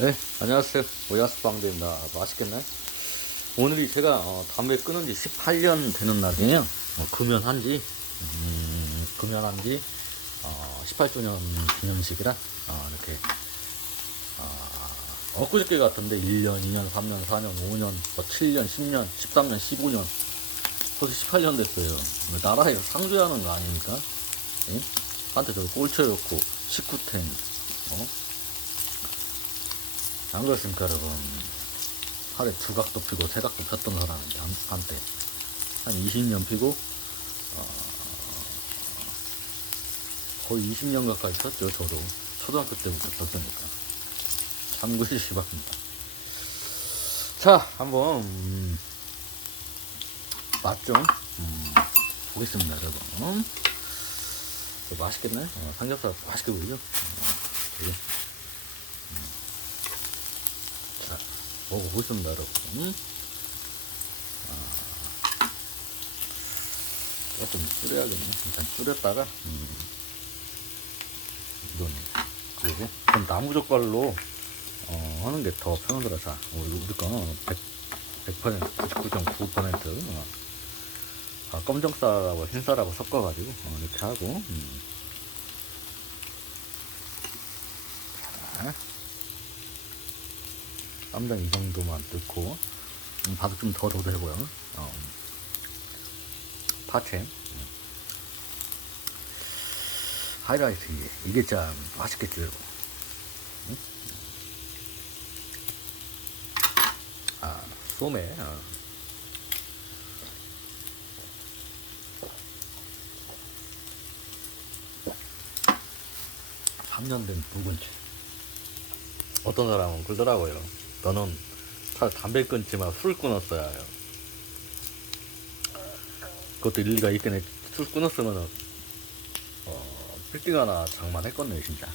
네, 안녕하세요. 오야스방대입니다. 맛있겠나요? 오늘이 제가 어, 담배 끊은 지 18년 되는 날이에요. 어, 금연한 지, 음, 금연한 지 어, 18주년 기념식이라 어, 이렇게 어, 엊그저께 같은데 1년, 2년, 3년, 4년, 5년, 뭐 7년, 10년, 13년, 15년 벌써 18년 됐어요. 뭐 나라에 상주하는 거 아닙니까? 예? 한테 저 꼴초였고 19텐 어? 안 그렇습니까, 여러분? 하루에 두 각도 피고 세 각도 폈던 사람인데, 한, 한때. 한 20년 피고, 어, 거의 20년 가까이 폈죠, 저도. 초등학교 때부터 폈으니까. 참고해주시기 바랍니다. 자, 한번, 음, 맛 좀, 음, 보겠습니다, 여러분. 이거 맛있겠네? 어, 삼겹살 맛있게 보이죠? 어, 되게. 자, 먹어보겠습니다, 여러분. 아, 좀 줄여야겠네. 일단 줄였다가, 음, 이건, 그리고, 전 나무젓갈로, 어, 하는 게 더 편하더라. 자, 어, 우리 거는 100, 100%, 99.9%, 어, 아, 검정쌀하고 흰쌀하고 섞어가지고, 어, 이렇게 하고, 음. 자. 쌈장 이 정도만 넣고 음, 밥을 좀 더 넣어도 되고요 어, 파채 음. 하이라이트 이게 이게 참 맛있겠죠 여러분 응? 아 소매 어. 삼년 된 묵은지 어떤 사람은 그러더라고요. 너는 차 담배 끊지만 술 끊었어야 해요. 그것도 일리가 있겠네. 술 끊었으면은 어, 빌딩 하나 장만했겠네 진짜.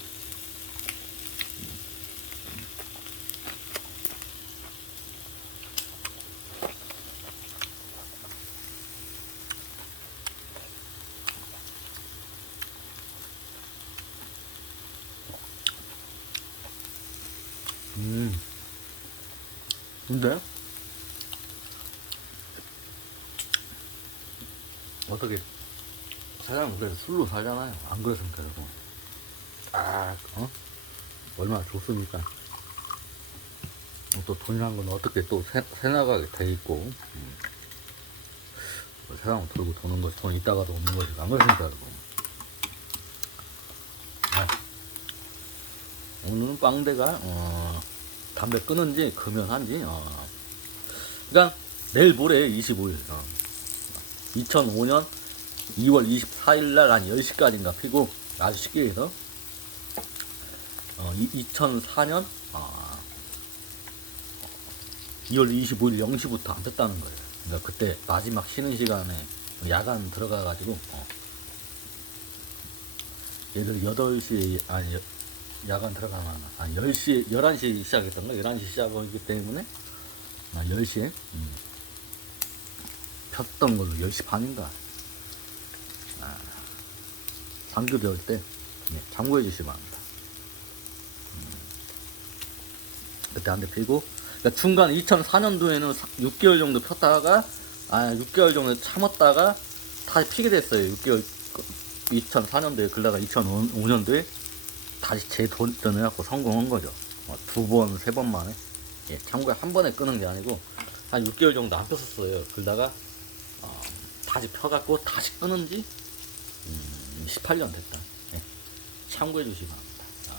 음. 근데 어떻게 사장은 그래도 술로 살잖아요. 안 그렇습니까, 여러분? 딱 어? 얼마나 좋습니까? 또 돈이란 건 어떻게 또 새, 새나가게 돼 있고 음. 세상을 돌고 도는 것이 돈 있다가도 없는 것이 안 그렇습니까, 여러분? 아. 오늘은 빵대가 어, 담배 끊은 지 금연한 지 어. 그러니까 내일 모레 25일 어. 2005년 2월 24일 날 한 10시까지인가 피고 아주 쉽게 해서 어, 2004년 어, 2월 25일 0시부터 안 폈다는 거예요. 그러니까 그때 마지막 쉬는 시간에 야간 들어가 가지고 어, 얘들 8시 아니 야간 들어가면 한 10시, 11시 시작했던가? 11시 시작이기 때문에 아, 10시에? 음, 폈던 걸로 10시 반인가? 아, 배울 때? 네, 참고해 주시기 바랍니다. 음, 그때 한 대 피고 그러니까 중간 2004년도에는 6개월 정도 폈다가 아 6개월 정도 참았다가 다시 피게 됐어요. 6개월 2004년도에 그러다가 2005년도에 다시 재도전을 해갖고 성공한 거죠. 어, 두 번, 세 번 만에. 예, 참고에 한 번에 끄는 게 아니고, 한 6개월 정도 안 폈었어요. 그러다가, 어, 다시 펴갖고 다시 끄는 지, 음, 18년 됐다. 예, 참고해 주시기 바랍니다. 아.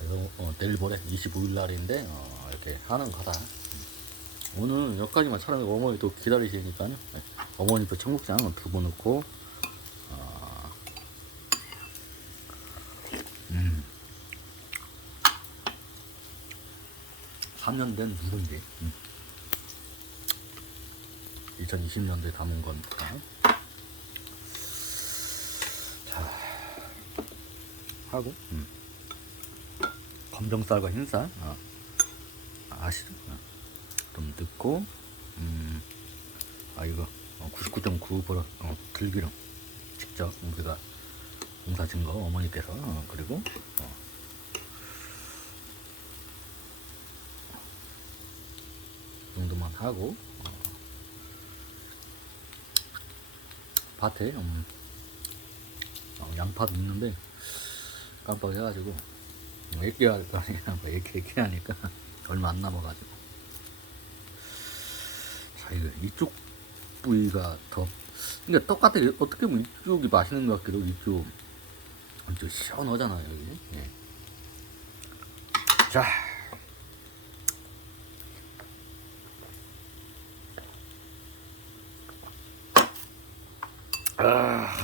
그래서, 어, 내일 모레 25일 날인데, 어, 이렇게 하는 거다. 음. 오늘 여기까지만 촬영하고 어머니 또 기다리시니까요. 예, 어머니 또 청국장 두부 넣고, 3년 된 묵은지. 음. 2020년도에 담은 거니까. 자, 하고, 음. 검정쌀과 흰쌀, 어. 아시죠? 어. 좀 넣고, 음. 아, 이거, 어, 99.9% 어, 들기름. 직접 우리가 공사 증거 어머니께서 어, 그리고 어, 하고 어, 밭에 음, 어, 양파도 있는데 깜빡해가지고 애기 할거 뭐 애기 애기 하니까 얼마 안 남아가지고. 자 이거 이쪽 부위가 더 근데 똑같아. 어떻게 보면 이쪽이 맛있는 것 같기도 이쪽 이쪽 시원하잖아요 여기. 예. 자 아.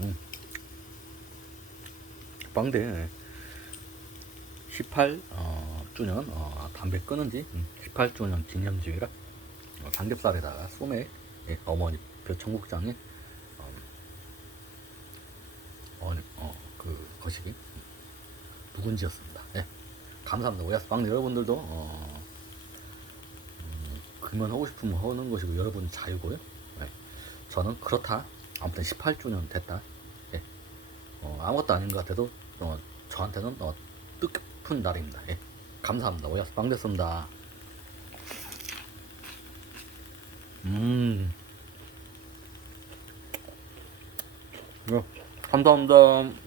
음. 빵대 18 어, 주년 어, 담배 끊은 지 18주년 기념주의라 어, 삼겹살에다가 소맥 예, 어머니 벼청국장에 어, 어머니 어, 그 거시기 묵은지였습니다. 예. 감사합니다. 오야스 빵 여러분들도 어, 음, 금연하고 싶으면 하는 것이고 여러분 자유고요. 예. 저는 그렇다. 아무튼 18주년 됐다. 예. 어, 아무것도 아닌 것 같아도 어, 저한테는 어, 뜻깊은 날입니다. 예. 감사합니다. 오야스 빵 됐습니다. 음. 네, 감사합니다.